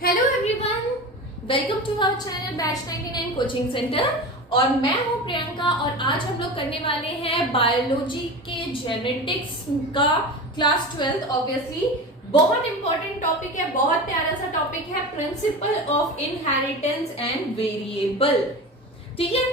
Hello everyone, welcome to our channel batch 99 coaching centre. और मैं हूं प्रियंका और आज हम लोग करने वाले हैं बायोलॉजी के जेनेटिक्स का क्लास 12। ऑब्वियसली बहुत इंपॉर्टेंट टॉपिक है, बहुत प्यारा सा टॉपिक है, principle of inheritance and variable. ठीक है,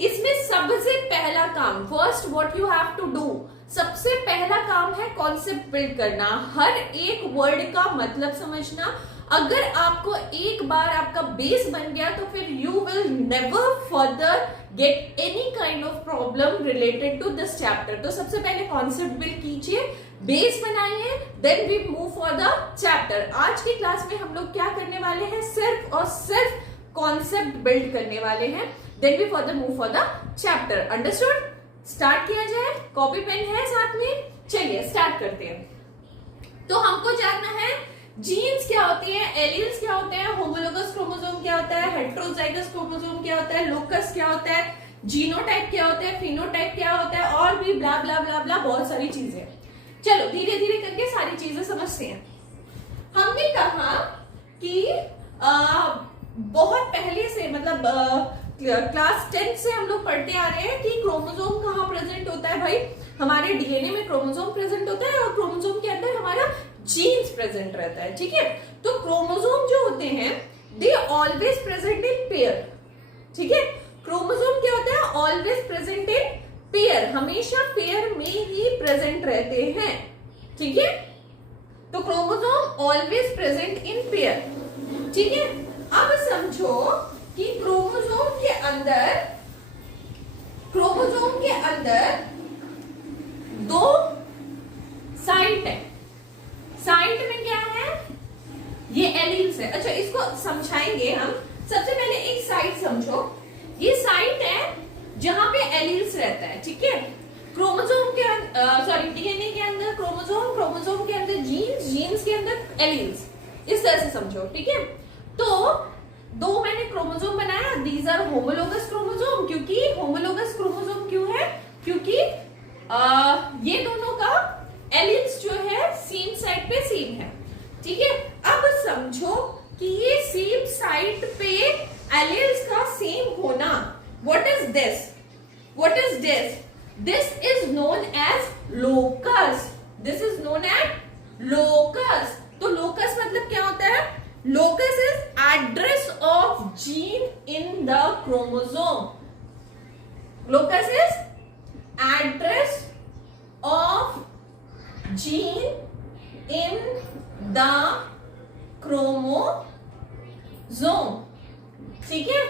इसमें सबसे पहला काम, first what you have to do, सबसे पहला काम है कॉन्सेप्ट बिल्ड करना, हर एक वर्ड का मतलब समझना। अगर आपको एक बार आपका बेस बन गया तो फिर you will never further get any kind of problem related to this chapter. तो सबसे पहले कॉन्सेप्ट बिल्ड कीजिए, बेस बनाइए, then we move for the chapter. आज की क्लास में हम लोग क्या करने वाले हैं, सिर्फ और सिर्फ कॉन्सेप्ट बिल्ड करने वाले हैं, then we further move for the chapter. Understood? Start किया जाए, कॉपी पेन है साथ में, चलिए स्टार्ट करते हैं। तो हमको जानना है जीन्स क्या होती है, एलील्स क्या होते हैं, होमोलोगस क्रोमोसोम क्या होता है, हेटेरोजाइगस क्रोमोसोम क्या होता है, लोकस क्या होता है, जीनोटाइप क्या होता है, फिनोटाइप क्या होता है, और भी ब्ला ब्ला ब्ला ब्ला बहुत सारी चीजें। चलो धीरे धीरे करके सारी चीजें समझते हैं। हमने कहा कि बहुत पहले से मतलब क्लास 10 से हम लोग पढ़ते आ रहे हैं कि क्रोमोसोम कहाँ प्रेजेंट होता है। भाई हमारे डीएनए में क्रोमोसोम प्रेजेंट होता है और क्रोमोसोम के अंदर हमारा जीन्स प्रेजेंट रहता है। ठीक है, तो क्रोमोसोम जो होते हैं they always present in pair. ठीक है, क्रोमोसोम क्या होता है, ऑलवेज प्रेजेंट इन पेयर, हमेशा पेयर में ही प्रेजेंट रहते हैं। ठीक है, तो chromosome always present in pair. ठीक है, अब समझो कि क्रोमोसोम के अंदर दो साइट है। साइट में क्या है, ये एलील्स है। अच्छा, इसको समझाएंगे हम। सबसे पहले एक साइट समझो, ये साइट है जहां पे एलील्स रहता है। ठीक है, क्रोमोसोम के सॉरी डीएनए के अंदर क्रोमोसोम, क्रोमोसोम के अंदर जीन्स, जीन्स के अंदर एलील्स, इस तरह से समझो। ठीक है, तो दो मैंने क्रोमोसोम बनाया, दीज आर होमोलोगस क्रोमोसोम। क्योंकि होमोलोगस क्रोमोसोम क्यों है, क्योंकि ये दोनों का एलील्स जो है सेम साइड पे सेम है। ठीक है, अब समझो कि ये सेम साइड पे एलील्स का सेम होना, what is this, what is this, this is known as locus, this is known as locus. तो लोकस मतलब क्या होता है, locus is address of gene in the chromosome. Locus is address of gene in the chromosome. ठीक है,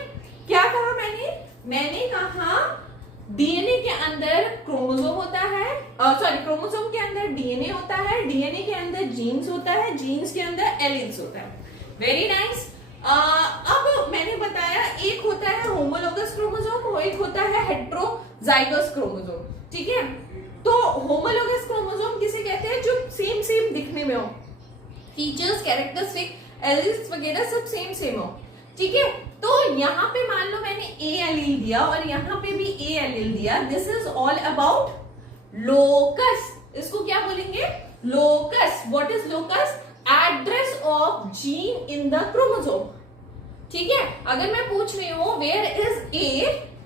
क्या कहा मैंने कहा डीएनए के अंदर क्रोमोसोम होता है, सॉरी क्रोमोसोम के अंदर डीएनए होता है, डीएनए के अंदर जीन्स होता है, जीन्स के अंदर एलील्स होता है। Very nice. अब मैंने बताया एक होता है होमोलोगस क्रोमोसोम और एक होता है हेटेरोजाइगस क्रोमोसोम। ठीक है, तो होमोलोगस क्रोमोसोम किसे कहते हैं, जो सेम सेम दिखने में हो, फीचर्स, कैरेक्टरिस्टिक, एलील्स वगैरह सब सेम सेम हो। ठीक है, तो यहाँ पे मान लो मैंने ए एलील दिया और यहाँ पे भी ए एलील दिया, this is all about locus. इसको क्या बोलेंगे, locus. What is locus, address of gene in the chromosome. ठीक है, अगर मैं पूछ रही हूं where is A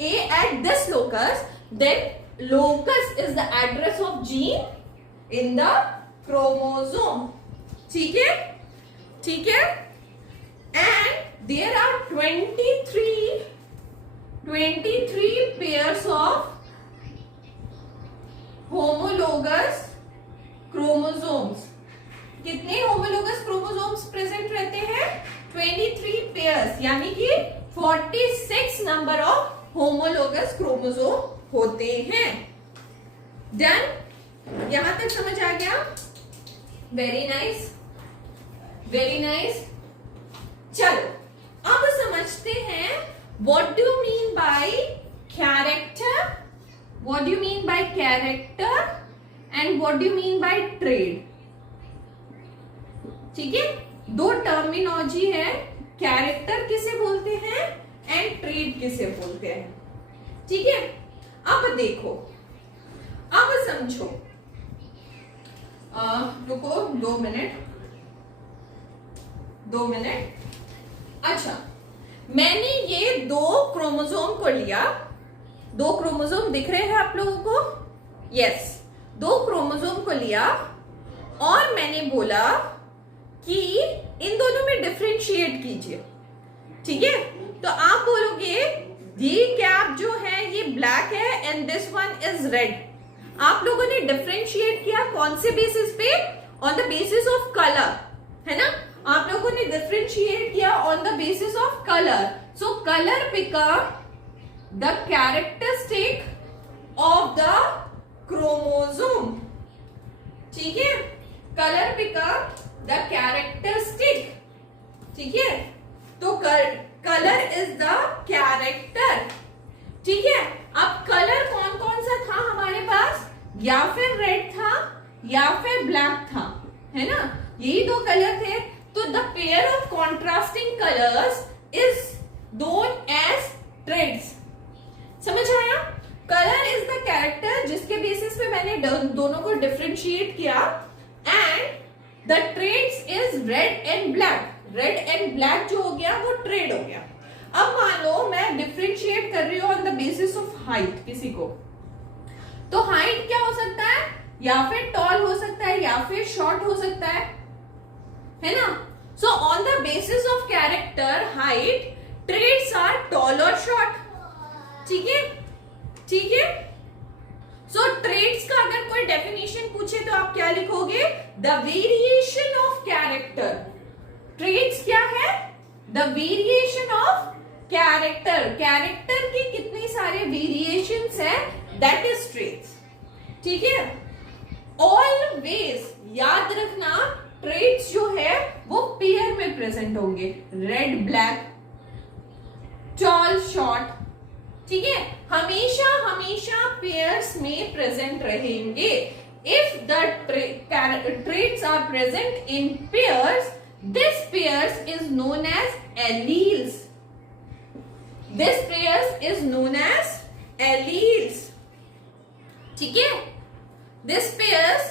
at this locus, then locus is the address of gene in the chromosome. ठीक है, ठीक है, and there are 23 pairs of homologous chromosomes. कितने होमोलोगस क्रोमोसोम्स प्रेजेंट रहते हैं, 23 पेयर्स, यानी कि 46 नंबर ऑफ होमोलोगस क्रोमोसोम होते हैं। डन, यहां तक समझ आ गया? Very nice, very nice. चलो अब समझते हैं what do you mean by character, what do you mean by character and what do you mean by trade. ठीक है, दो टर्मिनोलॉजी है, कैरेक्टर किसे बोलते हैं एंड ट्रेड किसे बोलते हैं। ठीक है, अब देखो, अब समझो, रुको 2 मिनट। अच्छा, मैंने ये 2 क्रोमोसोम को लिया, 2 क्रोमोसोम दिख रहे हैं आप लोगों को? यस, 2 क्रोमोसोम को लिया और मैंने बोला कि इन दोनों में डिफरेंशिएट कीजिए। ठीक है, तो आप बोलोगे ये कैप जो है ये ब्लैक है and this one is red. आप लोगों ने डिफरेंशिएट किया कौन से बेसिस पे? On the basis of colour, है ना? आप लोगों ने डिफरेंशिएट किया on the basis of colour. So colour become the characteristic of the chromosome. ठीक है, कलर बिकम द कैरेक्टरिस्टिक। ठीक है, तो कलर इज द कैरेक्टर। ठीक है, अब कलर कौन कौन सा था हमारे पास? या फिर रेड था या फिर ब्लैक था, है ना? यही 2 कलर थे। तो the pair of contrasting colours is known as traits. समझ आया? कलर इज द कैरेक्टर जिसके बेसिस पे मैंने दोनों को डिफरेंशिएट किया, and the traits is red and black. Red and black जो हो गया वो ट्रेड हो गया। अब मान लो मैं डिफरेंशिएट कर रही हूं on the basis of height किसी को, तो हाइट क्या हो सकता है? या फिर टॉल हो सकता है या फिर शॉर्ट हो सकता है ना? So on the basis of character height, traits are tall और शॉर्ट। ठीक है, ठीक है। सो ट्रेड्स का अगर कोई डेफिनेशन पूछे तो आप क्या लिखोगे? The variation of character. Traits क्या है? The variation of character. Character के कितने सारे वेरिएशंस है, दैट इज ट्रेड्स। ठीक है, ऑलवेज याद रखना ट्रेड्स जो है वो पेयर में प्रेजेंट होंगे, रेड ब्लैक, टॉल शॉर्ट। ठीक है, हमेशा हमेशा पेयर्स में प्रेजेंट रहेंगे। If the traits are present in pairs, this pairs is known as alleles. This pairs is known as alleles. ठीक है, this pairs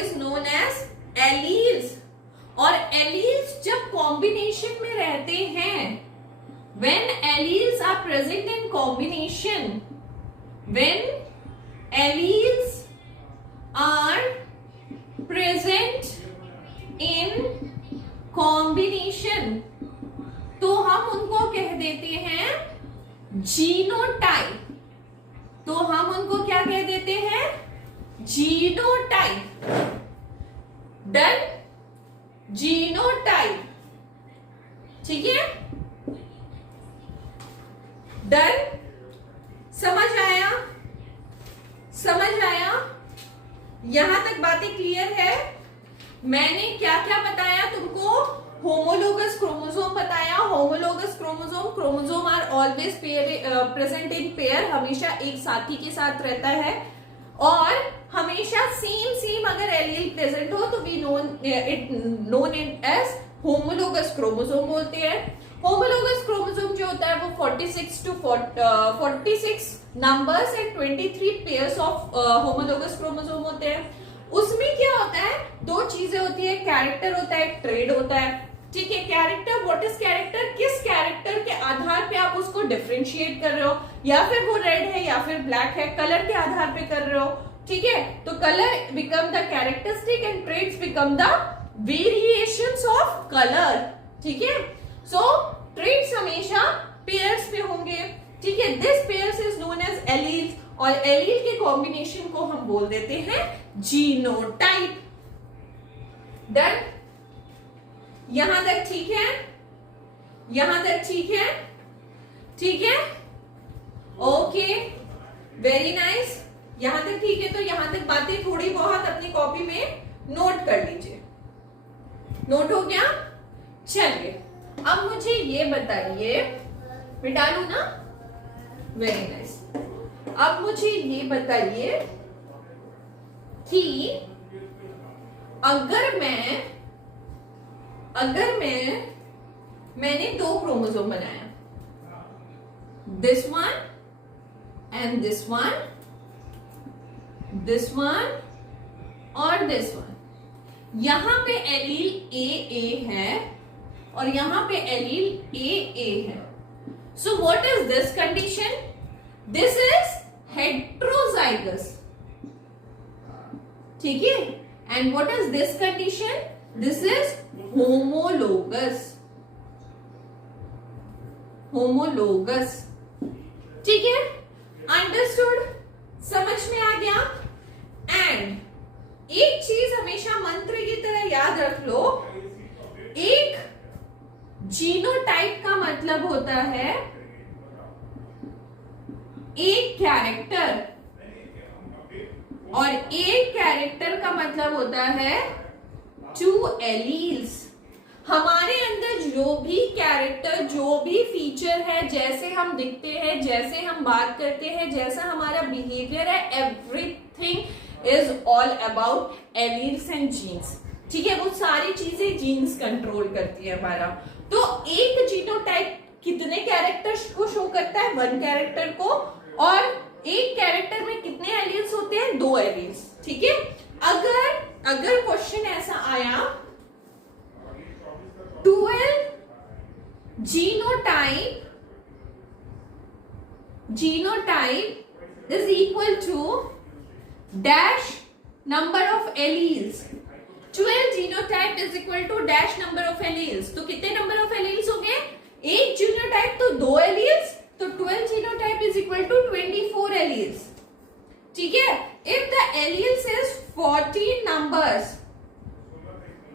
is known as alleles. और alleles जब combination में रहते हैं, when alleles are present in combination, when alleles are present in combination, तो हम उनको कह देते हैं जीनोटाइप। तो हम उनको क्या कह देते हैं? जीनोटाइप। Done, genotype. ठीक है, डन। समझ आया? समझ आया? यहां तक बातें क्लियर है? मैंने क्या क्या बताया तुमको? होमोलोगस क्रोमोसोम बताया। Homologous chromosome, chromosome are always present in pair, हमेशा एक साथी के साथ रहता है, और हमेशा सेम अगर एलील प्रेजेंट हो तो we known it as homologous chromosome बोलते हैं। होमोलोगस क्रोमोसोम जो होता है वो 46 numbers and 23 pairs of homologous chromosome होते हैं। उसमें क्या होता है? 2 चीजें होती है, कैरेक्टर होता है, ट्रेड होता है। ठीक है, कैरेक्टर, व्हाट इज कैरेक्टर? किस कैरेक्टर के आधार पे आप उसको डिफरेंशिएट कर रहे हो, या फिर वो रेड है या फिर ब्लैक है, कलर के आधार पे कर रहे हो। ठीक है, तो colour become the characteristic and traits become the variations of colour. ठीक है, सो ट्रेड्स हमेशा पेयर्स में होंगे। ठीक है, this pairs is known as alleles, और एलील के कॉम्बिनेशन को हम बोल देते हैं जीनोटाइप। डन, यहां तक ठीक है? यहां तक ठीक है? ठीक है, ओके, वेरी नाइस। यहां तक ठीक है, तो यहां तक बातें थोड़ी बहुत अपनी कॉपी में नोट कर लीजिए। नोट हो गया? चलिए, अब मुझे ये बताइए, मैं डालू ना? Very nice. अब मुझे ये बताइए कि अगर मैंने 2 क्रोमोसोम बनाया, this one and this one और दिस वन, यहां पे एलील ए है और यहां पे एलील ए है। So what is this condition? This is heterozygous, ठीक है। And what is this condition? This is homologous, homologous, ठीक है। अंडरस्टूड, समझ में आ गया। एंड एक चीज हमेशा मंत्र की तरह याद रख लो, एक जीनोटाइप का मतलब होता है एक कैरेक्टर, और एक कैरेक्टर का मतलब होता है 2 एलील्स। हमारे अंदर जो भी कैरेक्टर, जो भी फीचर है, जैसे हम दिखते हैं, जैसे हम बात करते हैं, जैसा हमारा बिहेवियर है, everything is all about alleles and genes, ठीक है। वो सारी चीजें जीन्स कंट्रोल करती है हमारा। तो एक जीनोटाइप कितने कैरेक्टर्स को शो करता है? 1 कैरेक्टर को। और एक कैरेक्टर में कितने एलील्स होते हैं? 2 एलील्स, ठीक है। अगर क्वेश्चन ऐसा आया 12 genotype is equal to dash number of alleles, 12 genotype is equal to dash number of alleles। तो कितने नंबर ऑफ एलील्स होंगे? एक जीनोटाइप तो 2 एलील्स, तो 12 genotype is equal to 24 alleles, ठीक है। If the alleles is 14 numbers,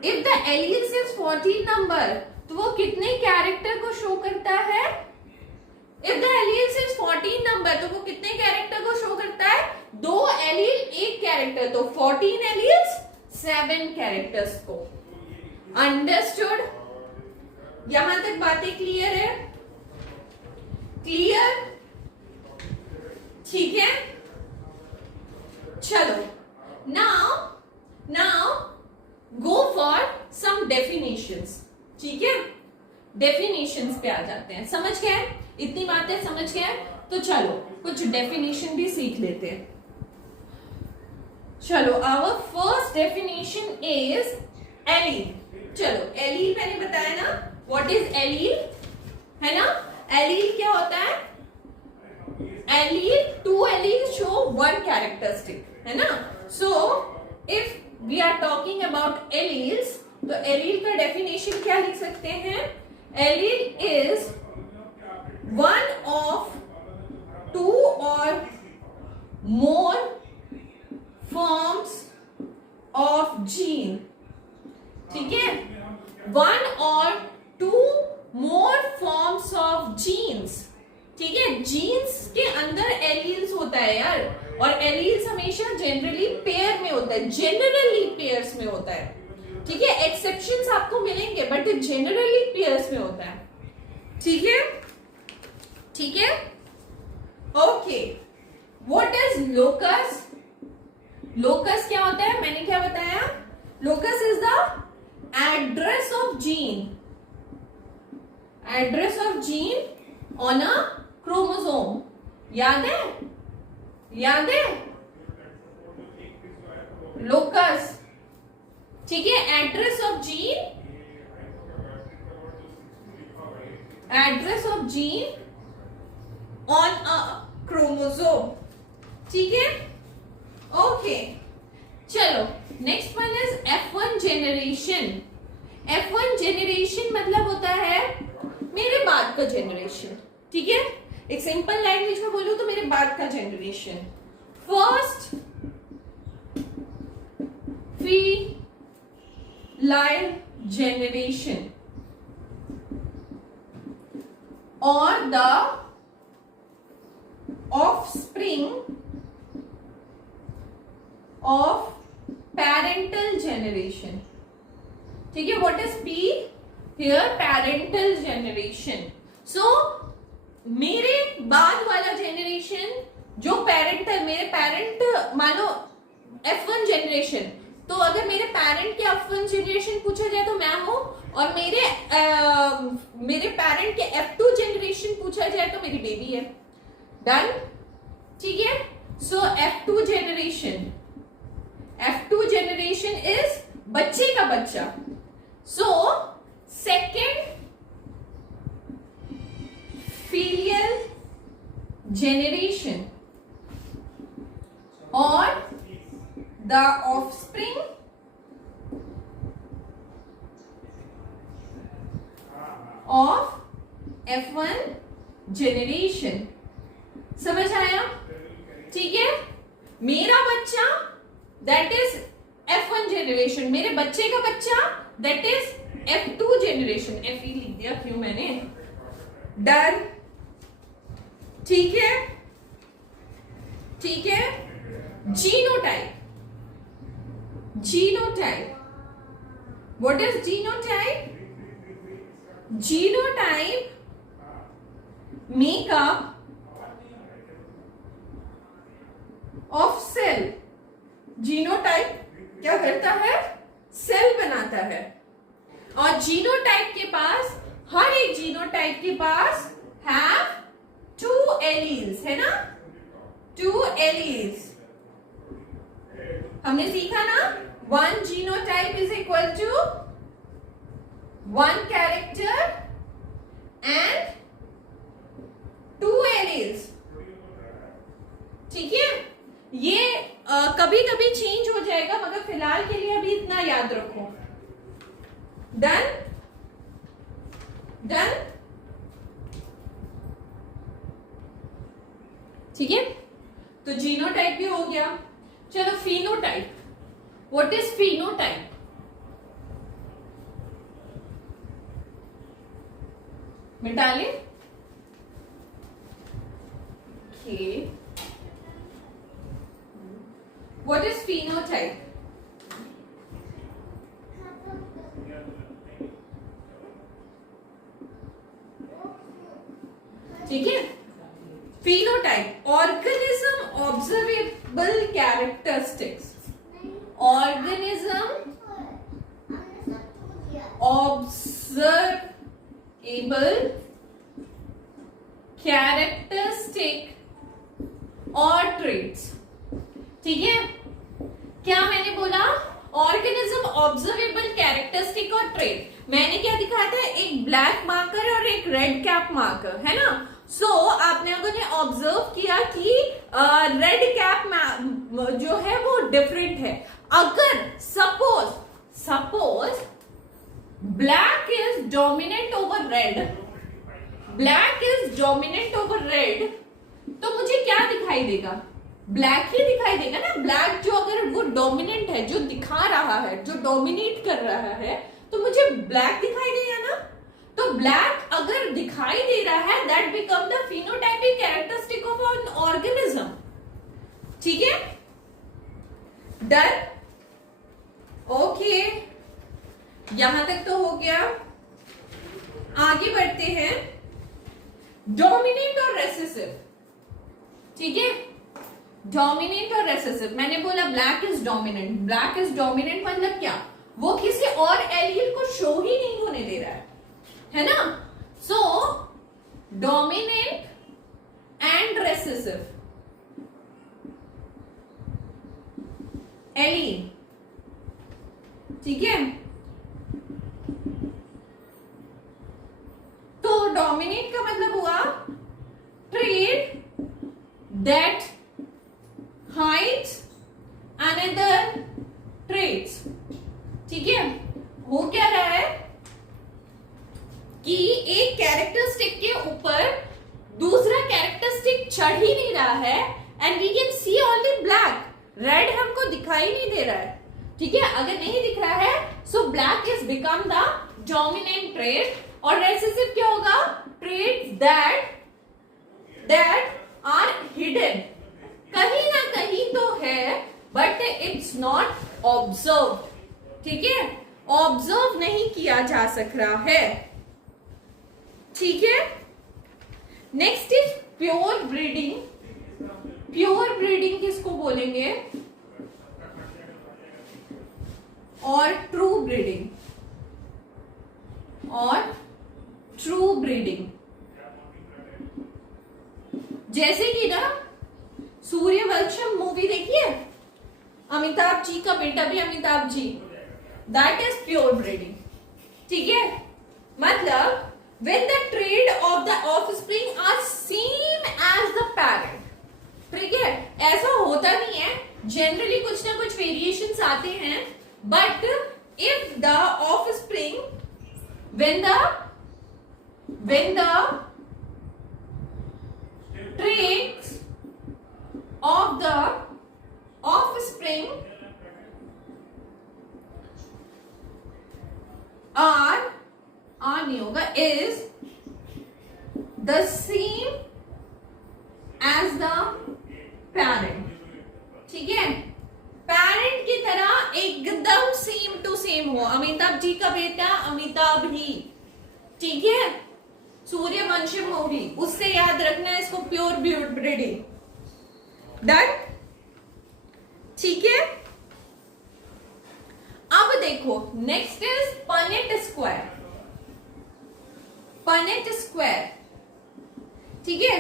if the alleles is 14 number, तो वो कितने कैरेक्टर को शो करता है? If the alleles is 14 number, तो वो कितने कैरेक्टर को शो करता है? 2 एलील, 1 कैरेक्टर, तो 14 एलील्स, 7 कैरेक्टर्स को। अंडरस्टूड? यहां तक बातें क्लियर है? क्लियर, ठीक है। चलो, now go for some definitions, ठीक है। डेफिनेशंस पे आ जाते हैं। समझ गए? इतनी बातें समझ गए? तो चलो कुछ डेफिनेशन भी सीख लेते हैं। चलो, our first definition is allele. चलो, एलील मैंने बताया ना, व्हाट इज एलील, है ना। एलील क्या होता है? एलील, 2 एलील शो 1 कैरेक्टरिस्टिक, है ना। So if we are talking about alleles, तो एलील का डेफिनेशन क्या लिख सकते हैं? Allele is 1 of 2 or more forms of gene, ठीक है। 1 or 2 more forms of genes, ठीक है। जीन्स के अंदर एलील्स होता है यार, और एलील्स हमेशा जनरली पेयर में होता है, जनरली पेयर्स में होता है, ठीक है। एक्सेप्शंस आपको मिलेंगे, बट जनरली पेयर्स में होता है, ठीक है, ठीक है। Okay, what is locus? Locus क्या होता है? मैंने क्या बताया? Locus is the address of gene, address of gene on a chromosome. याद है? याद है? लोकस, ठीक है। Address of gene, address of gene on a chromosome, ठीक है। ओके, चलो next one is F1 generation. F1 generation मतलब होता है मेरे बाद का जेनरेशन, ठीक है। एक सिंपल लैंग्वेज में बोलूं तो मेरे बाद का जेनरेशन। फर्स्ट फीलाइल जेनरेशन और the offspring of parental generation, ठीक है। what is P here? parental generation। so मेरे बाद वाला जेनरेशन जो पेरेंटल, मेरे पेरेंट मानो F1 जेनरेशन, तो अगर मेरे पेरेंट के F1 जेनरेशन पूछा जाए तो मैं हूं, और मेरे पेरेंट के F2 जेनरेशन पूछा जाए तो मेरी बेबी है। डन, ठीक है। सो F2 जेनरेशन, इज बच्चे का बच्चा। So second generation or the offspring of F1 generation। समझ आया? ठीक है, मेरा बच्चा दैट इज F1 जनरेशन, मेरे बच्चे का बच्चा that is F2 generation. F लिख दिया क्यों मैंने? डन, ठीक है, ठीक है। Genotype, genotype, what is genotype? Genotype makeup of cell. Genotype क्या करता है? सेल बनाता है। और जीनोटाइप के पास, हर एक जीनोटाइप के पास हैव 2 एलील्स, है ना? 2 एलील्स हमने सीखा ना। 1 genotype is equal to 1 character and 2 alleles. ठीक है, ये कभी कभी चेंज हो जाएगा, मगर फिलहाल के लिए अभी इतना याद रखो। डन, डन, ठीक है। तो जीनोटाइप भी हो गया। चलो फिनोटाइप, व्हाट इज फिनोटाइप? मिटा ले। Okay, what is phenotype? ठीक है, phenotype organism observable characteristics, organism observable characteristic और ट्रेट्स। ठीक है, क्या मैंने बोला? ऑर्गेनिज्म ऑब्जर्वेबल कैरेक्टरिस्टिक और ट्रेट। मैंने क्या दिखाया था? एक ब्लैक मार्कर और एक रेड कैप मार्कर, है ना? सो आपने लोगों ने ऑब्जर्व किया कि रेड कैप जो है वो डिफरेंट है। अगर suppose black is dominant over red, black is dominant over red, तो मुझे क्या दिखाई देगा? ब्लैक ही दिखाई देगा ना। ब्लैक जो अगर वो डोमिनेंट है, जो दिखा रहा है, जो डोमिनेट कर रहा है, तो मुझे ब्लैक दिखाई देगा ना। तो ब्लैक अगर दिखाई दे रहा है, that become the phenotypic characteristic of an organism. ठीक है, डन, ओके, यहां तक तो हो गया। आगे बढ़ते हैं, डोमिनेंट और रेसेसिव। ठीक है, डोमिनेंट और रेसेसिव। मैंने बोला black is dominant. Black is dominant मतलब क्या? वो किसी और एलील को शो ही नहीं होने दे रहा है ना? सो डोमिनेंट एंड रेसेसिव एलील। ठीक है, तो डोमिनेंट का मतलब हुआ trait that hides another traits। ठीक है, हो क्या रहा है कि एक कैरेक्टरिस्टिक के ऊपर दूसरा कैरेक्टरिस्टिक चढ़ ही नहीं रहा है, and we can see only black. Red हमको दिखाई नहीं दे रहा है। ठीक है, अगर नहीं दिख रहा है, so black is become the dominant trait. और रेसेसिव क्या होगा? ट्रेट दैट आर हिडन, कहीं ना कहीं तो है, बट इट्स नॉट ऑब्जर्व। ठीक है, ऑब्जर्व नहीं किया जा सक रहा है। ठीक है, next is pure breeding. Pure breeding किसको बोलेंगे? और ट्रू ब्रीडिंग, और ट्रू ब्रीडिंग। जैसे कि ना सूर्यवंशम मूवी देखिए, अमिताभ जी का बेटा भी Amitabh ji, that is pure breeding. ठीक है, मतलब when the trait of the offspring are same as the parent. ठीक है, ऐसा होता नहीं है, जनरली कुछ ना कुछ वेरिएशंस आते हैं, but if the offspring when the traits of the offspring नहीं होगा, is the same as the parent. ठीक है, पेरेंट की तरह एकदम सेम टू सेम हो, अमिताभ जी का बेटा अमिताभ ही, ठीक है, सूर्यवंशम मूवी, उससे याद रखना है इसको, प्योर ब्रीडिंग, डन, ठीक है। अब देखो next is Punnett square, Punnett square, ठीक है।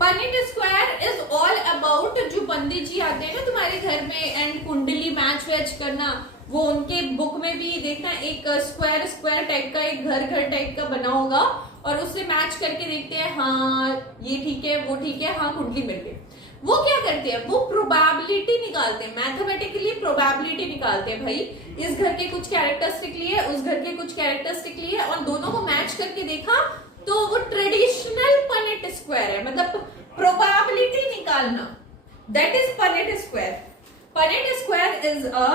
Punnett square is all about, जो पंडित जी आते हैं ना तुम्हारे घर में एंड कुंडली मैच वैच करना, वो उनके बुक में भी देखना, एक स्क्वायर स्क्वायर टाइप का एक घर टाइप का बना होगा, और उससे मैच करके देखते हैं, हाँ ये ठीक है वो ठीक है, हाँ कुंडली मिल गई। वो क्या करते हैं, वो प्रोबेबिलिटी निकालते हैं, मैथमेटिकली प्रोबेबिलिटी निकालते हैं, भाई इस घर के कुछ कैरेक्टरिस्टिक लिए, उस घर के कुछ कैरेक्टरिस्टिक लिए, और दोनों को मैच करके देखा, तो वो ट्रेडिशनल पनेट स्क्वायर है, मतलब प्रोबेबिलिटी निकालना, that is Punnett square. Punnett square is a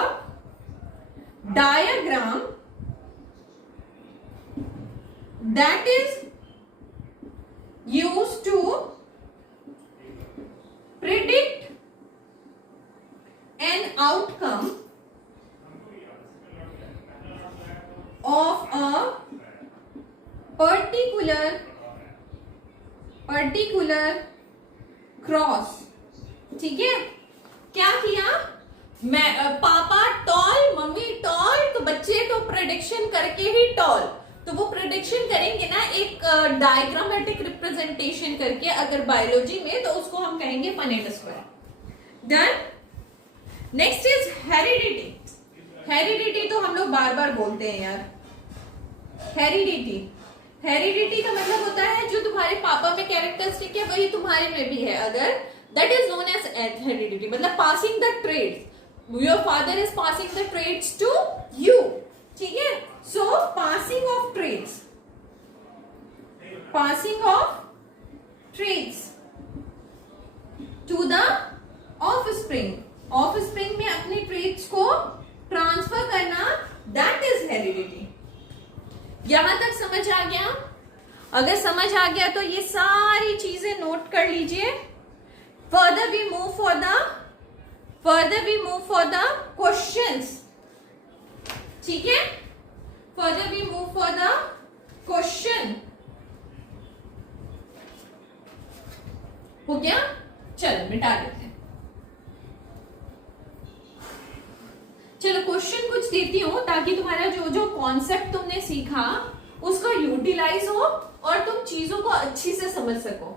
diagram that is used to predict an outcome of a particular cross, ठीक है। क्या किया, मैं पापा टॉल, मम्मी टॉल, तो बच्चे तो प्रेडिक्शन करके ही टॉल, तो वो प्रेडिक्शन करेंगे ना एक डायग्रामेटिक रिप्रेजेंटेशन करके, अगर बायोलॉजी में, तो उसको हम कहेंगे Punnett square. Done. Next is heredity. Heredity तो हम लोग बार बार बोलते हैं यार, हेरिडिटी, हेरिडिटी का मतलब होता है जो तुम्हारे पापा में कैरेक्टरिस्टिक है वही तुम्हारे में भी है, अगर that is known as heredity, मतलब passing the traits, your father is passing the traits to you, ठीक है। So passing of traits, passing of traits to the offspring, offspring में अपने ट्रेड्स को ट्रांसफर करना, दैट इज हेरिडिटी। यहां तक समझ आ गया? अगर समझ आ गया तो ये सारी चीजें नोट कर लीजिए। Further we move for the questions, ठीक है। Further we move for the question, हो गया? चलो मिटा देते हैं। चलो क्वेश्चन कुछ देती हूं ताकि तुम्हारा जो जो कॉन्सेप्ट तुमने सीखा उसका यूटिलाइज हो और तुम चीजों को अच्छी से समझ सको,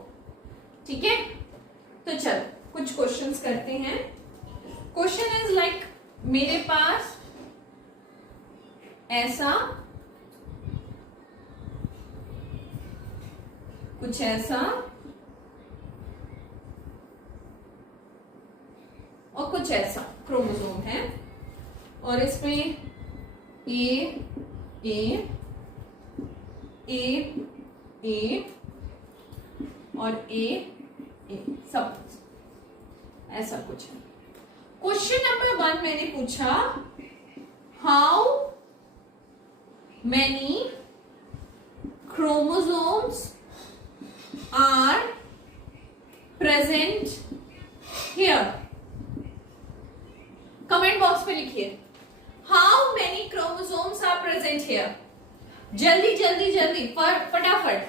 ठीक है। तो चलो कुछ क्वेश्चंस करते हैं। क्वेश्चन इज लाइक, मेरे पास ऐसा कुछ, ऐसा और कुछ ऐसा क्रोमोसोम है, और इसमें ए और ए सब ऐसा कुछ है। क्वेश्चन नंबर 1 मैंने पूछा, how many chromosomes are present here. Comment box में लिखिए, how many chromosomes are present here. जल्दी जल्दी जल्दी, फटाफट,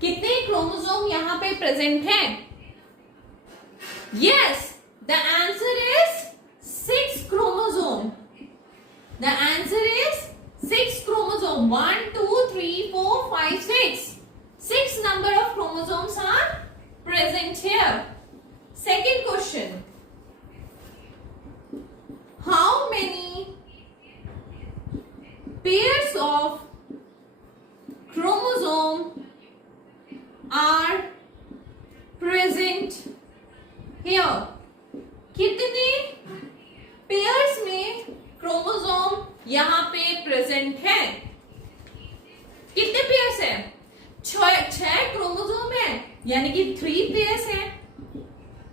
कितने क्रोमोसोम यहां पे प्रेजेंट हैं? Yes, the answer is 6 chromosome. The answer is 6 chromosome. 1 2 3 4 5 6 6 number of chromosomes are present here. Second question, how many pairs of chromosome are present here. कितने pairs में क्रोमोसोम यहां पे प्रेजेंट है? कितने पेयर्स है? 6 क्रोमोसोम है, यानी कि 3 पेयर्स है।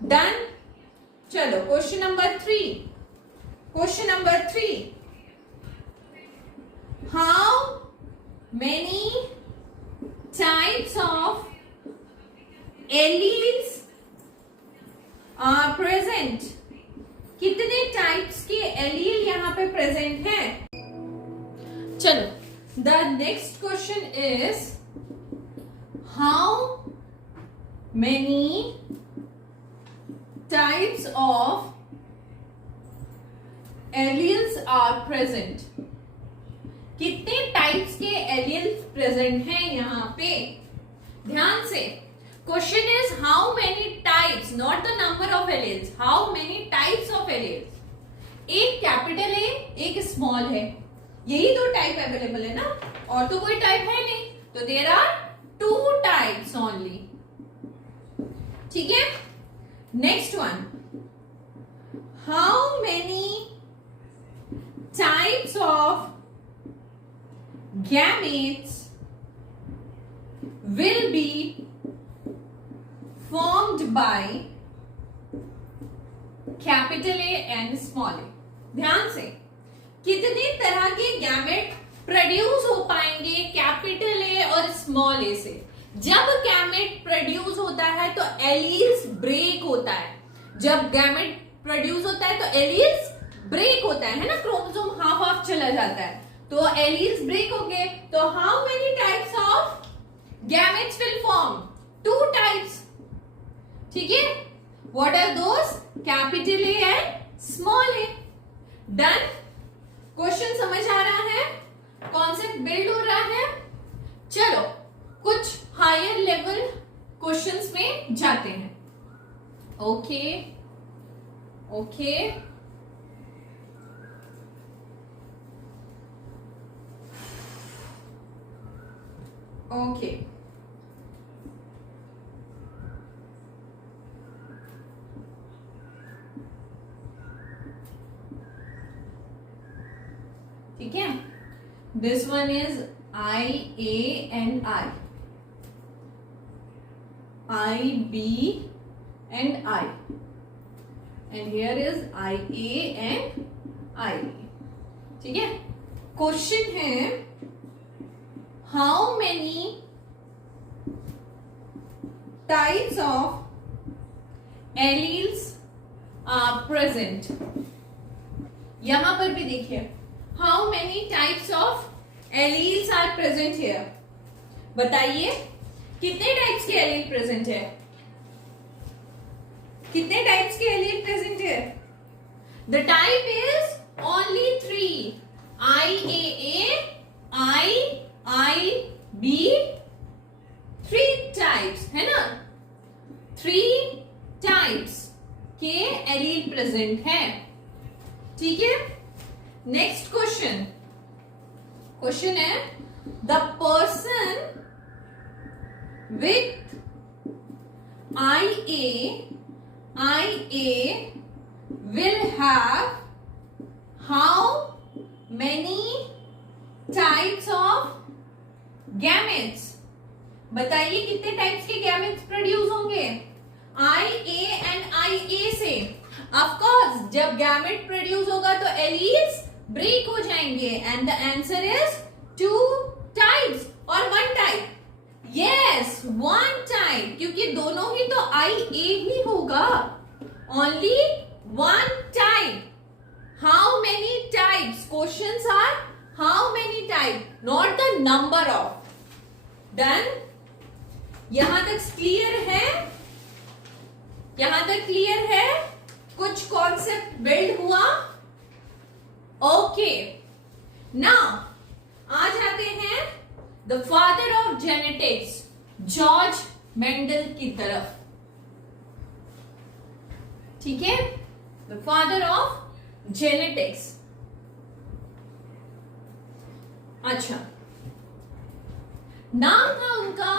डन। चलो question number 3। Question number 3, how many types of alleles are present? कितने टाइप्स के एलील यहां पे प्रेजेंट है? चलो the next question is how many types of alleles are present? कितने टाइप्स के एलील्स प्रेजेंट हैं यहां पे? ध्यान से, question is how many types, not the number of alleles, how many types of alleles. एक कैपिटल है, एक स्मॉल है, यही 2 टाइप अवेलेबल है ना, और तो कोई टाइप है नहीं, तो देयर आर 2 टाइप्स ओनली। ठीक है। Next one, how many types of gametes will be formed by capital A and small a। ध्यान से, कितने तरह के गैमेट प्रोड्यूस हो पाएंगे कैपिटल ए और स्मॉल ए से? जब गैमेट प्रोड्यूस होता है तो एलील्स ब्रेक होता है। जब गैमेट प्रोड्यूस होता है तो एलील्स ब्रेक होता है ना, क्रोमोसोम हाफ हाफ चला जाता है, तो एलील्स ब्रेक हो गए। तो how many types of gametes will form? 2 types. ठीक है। What are those? Capital A and small A. Done. Question समझ आ रहा है? कॉन्सेप्ट बिल्ड हो रहा है? चलो कुछ हायर लेवल क्वेश्चंस में जाते हैं। ओके ओके ओके ठीक है। This one is I A and I B and I, and here is I A and I B। ठीक है। क्वेश्चन है how many types of alleles are present? यहां पर भी देखिए, how many types of alleles are present here. बताइए कितने types के एलील प्रेजेंट है? कितने टाइप्स के एलील प्रेजेंट है? The type is only 3, IAA, IB, 3 types है ना, 3 टाइप्स के एलील प्रेजेंट है। ठीक है। नेक्स्ट क्वेश्चन, क्वेश्चन है the person with IA will have how many types of gametes? बताइए कितने टाइप्स के गैमेट्स प्रोड्यूस होंगे IA and IA से? ऑफ कोर्स जब गैमेट प्रोड्यूस होगा तो एलील्स ब्रेक हो जाएंगे, and the answer is 2 types और 1 टाइप। यस, 1 टाइप, क्योंकि दोनों ही तो IA ही होगा। Only 1 type. How many types? Questions are how many type, not the number of. Done. यहां तक क्लियर है? यहां तक क्लियर है? कुछ कॉन्सेप्ट बिल्ड हुआ? ओके। नाउ आ जाते हैं the father of genetics George Mendel की तरफ। ठीक है। The father of genetics. अच्छा, नाम था उनका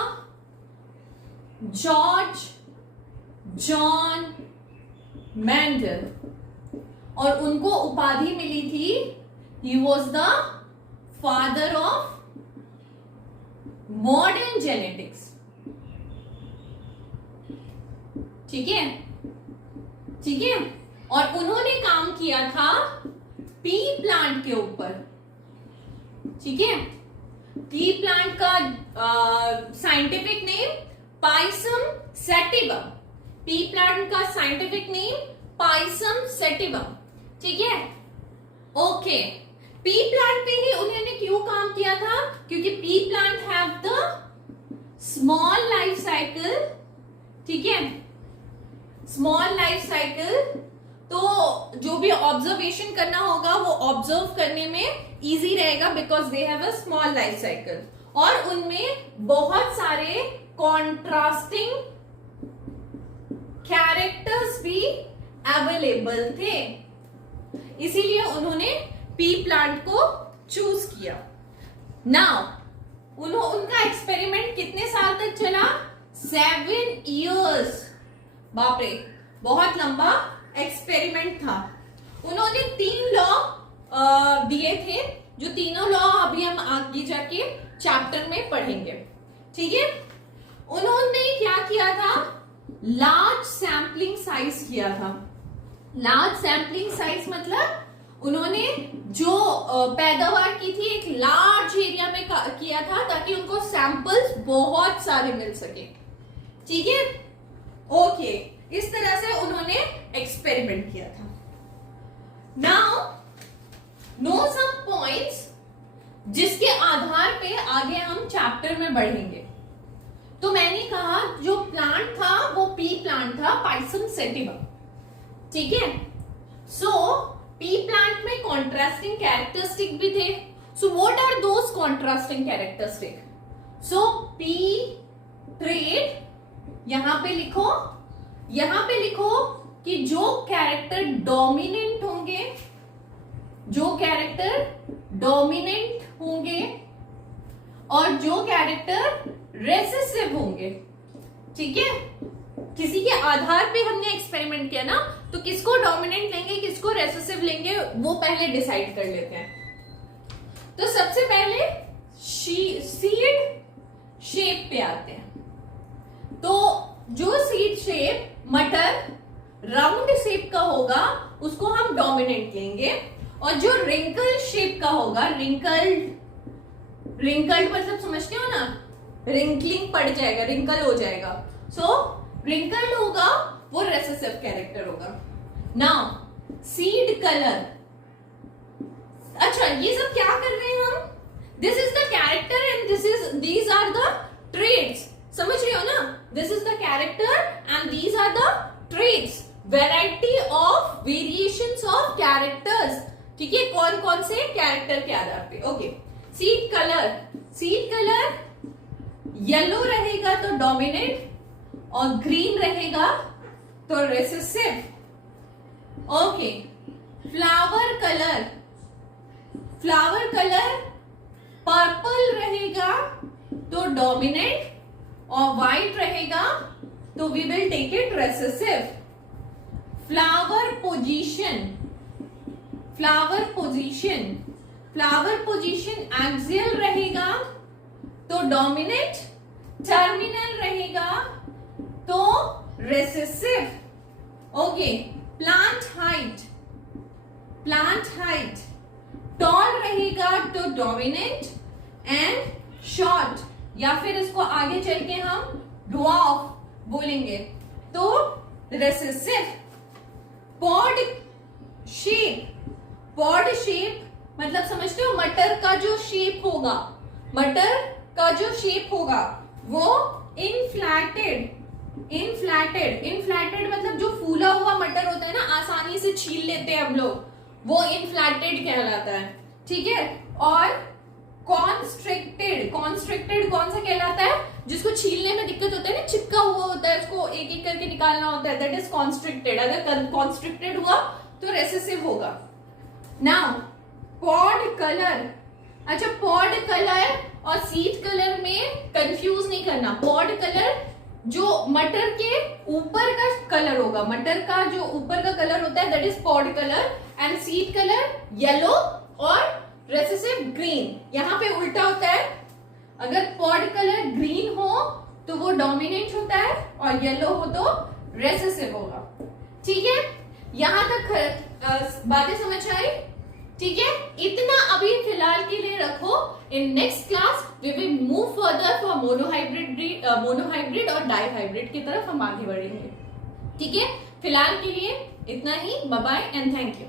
जॉर्ज जॉन मेंडल, और उनको उपाधि मिली थी he was the father of modern genetics. ठीक है, ठीक है। और उन्होंने काम किया था पी प्लांट के ऊपर। ठीक है, पी प्लांट का scientific name Pisum sativum. P plant का साइंटिफिक नेम पाइसम सेटिवम। ठीक है, ओके। पी प्लांट पे ही उन्होंने क्यों काम किया था? क्योंकि P plant have the small life cycle. ठीक है, स्मॉल लाइफ साइकिल, तो जो भी ऑब्जर्वेशन करना होगा वो ऑब्जर्व करने में इजी रहेगा because they have a small life cycle. और उनमें बहुत सारे कॉन्ट्रास्टिंग कैरेक्टर्स भी अवेलेबल थे, इसीलिए उन्होंने पी प्लांट को चूज किया। नाउ उनका एक्सपेरिमेंट कितने साल तक चला? 7 years। बाप रे, बहुत लंबा एक्सपेरिमेंट था। उन्होंने 3 लॉ दिए थे, जो तीनों लॉ अभी हम आगे जाके चैप्टर में पढ़ेंगे। ठीक है, उन्होंने क्या किया था? लार्ज सैंपलिंग साइज किया था। लार्ज सैंपलिंग साइज मतलब उन्होंने जो पैदावार की थी एक लार्ज एरिया में किया था ताकि उनको सैंपल्स बहुत सारे मिल सके। ठीक है, ओके। इस तरह से उन्होंने एक्सपेरिमेंट किया था। नाउ नो सम पॉइंट्स जिसके आधार पे आगे हम चैप्टर में बढ़ेंगे। तो मैंने कहा जो प्लांट था वो पी प्लांट था, पाइसम सेटिवम। ठीक है, सो पी प्लांट में कॉन्ट्रास्टिंग कैरेक्टरिस्टिक भी थे। So what are those contrasting characteristic? So pea trait, यहां पे लिखो कि जो कैरेक्टर डोमिनेंट होंगे, और जो कैरेक्टर रेसेसिव होंगे। ठीक है, किसी के आधार पे हमने एक्सपेरिमेंट किया ना, तो किसको डोमिनेंट लेंगे किसको रेसेसिव लेंगे वो पहले डिसाइड कर लेते हैं। तो सबसे पहले सीड शेप पे आते हैं। तो जो सीड शेप मटर राउंड शेप का होगा उसको हम डोमिनेंट लेंगे, और जो रिंकल शेप का होगा, रिंकल्ड मतलब समझते हो ना, रिंकलिंग पड़ जाएगा, रिंकल हो जाएगा, सो रिंकल्ड होगा वो रेसेसिव कैरेक्टर होगा। नाउ सीड कलर, अच्छा ये सब क्या कर रहे हैं हम? This is the character and these are the traits. समझ रहे हो ना? This is the character and these are the traits, variety of variations of characters. ठीक है, कौन कौन से कैरेक्टर के आधार पे। ओके, सीड कलर येलो रहेगा तो डोमिनेंट, और ग्रीन रहेगा तो recessive. Okay, flower colour purple रहेगा तो डोमिनेंट, और व्हाइट रहेगा तो we will take it recessive. Flower position axial रहेगा तो डोमिनेंट, टर्मिनल रहेगा तो recessive. Okay, plant height tall रहेगा तो डोमिनेंट, एंड शॉर्ट या फिर इसको आगे चल के हम ड्वार्फ बोलेंगे तो रेसेसिव। पॉड शेप मतलब समझते हो, मटर का जो शेप होगा वो इनफ्लैटेड मतलब जो फूला हुआ मटर होता है ना, आसानी से छील लेते हैं हम लोग, वो इनफ्लैटेड कहलाता है। ठीक है, और कॉन्स्ट्रिक्टेड कौन सा कहलाता है? जिसको छीलने में दिक्कत होता है ना, चिपका हुआ होता है, उसको एक एक करके निकालना होता है, दैट इज कॉन्स्ट्रिक्टेड। अगर कॉन्स्ट्रिक्टेड हुआ तो रेसेसिव होगा। नाउ पॉड अच्छा, पॉड कलर और सीड कलर में कंफ्यूज नहीं करना। पॉड कलर जो मटर के ऊपर का कलर होगा, मटर का जो ऊपर का कलर होता है that is pod colour, and seed colour yellow और रेसेसिव ग्रीन। यहाँ पे उल्टा होता है, अगर पॉड कलर ग्रीन हो तो वो डोमिनेंट होता है और येलो हो तो रेसेसिव होगा। ठीक है, यहां तक बातें समझ आई? ठीक है, इतना अभी फिलहाल के लिए रखो। In next class we will move further for monohybrid और डाइहाइब्रिड की तरफ हम आगे बढ़ेंगे। ठीक है, फिलहाल के लिए इतना ही। Bye bye and thank you.